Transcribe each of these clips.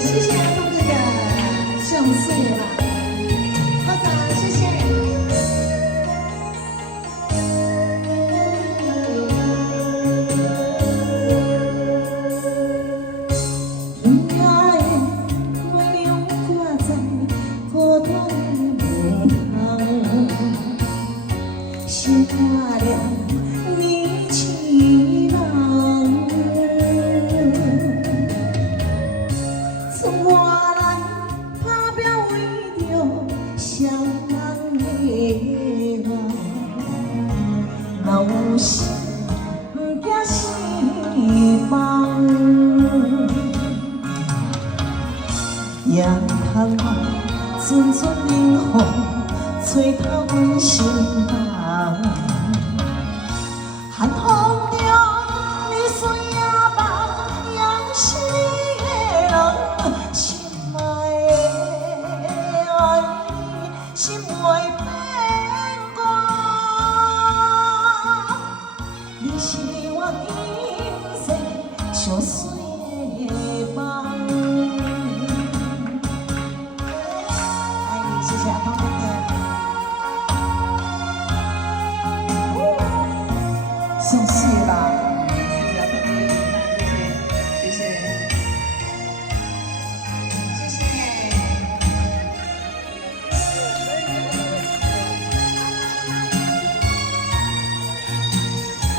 谢谢阿峰哥哥，上岁了，包长，谢谢。心挂念你情人，从我来打表为着双人的梦，若有心不惊失望，也通我阵阵冷风吹透阮心房。寒风中，你水也梦，也是你的人，心爱的，心袂变卦。你是我今生上水的梦。爱你，谢谢阿峰哥哥。上市吧，谢谢，谢谢，谢谢。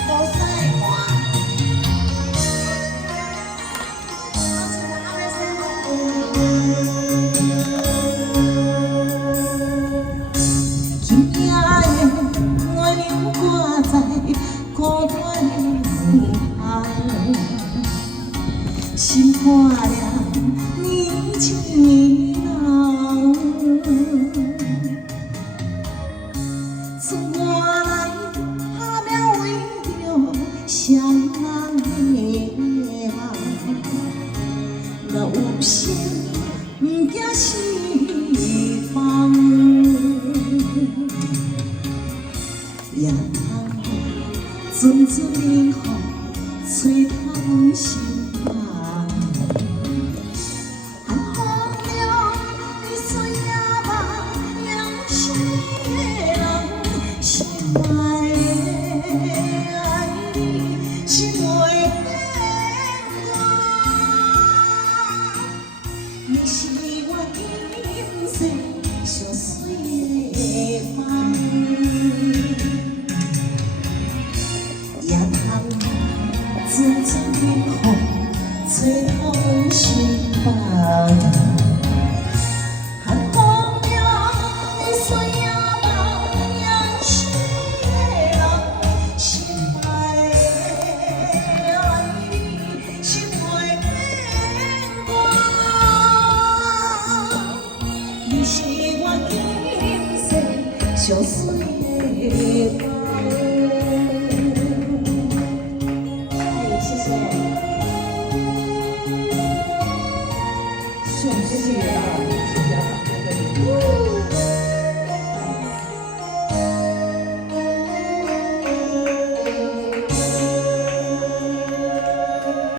无使看，今夜的月亮挂在孤单的路旁，心挂念你情人，从我来打拼为着双人的梦，若有心不惊失望，也通阵阵冷风吹透阮心房，寒风中你水也梦，也是你的人，心爱的，心袂变卦。你是我今生上水的梦。阵阵冷风吹透阮心房，寒风中你水也梦，也是你的人，心爱的，心袂变卦。你是我今生上水的梦。谢谢啊，谢谢啊。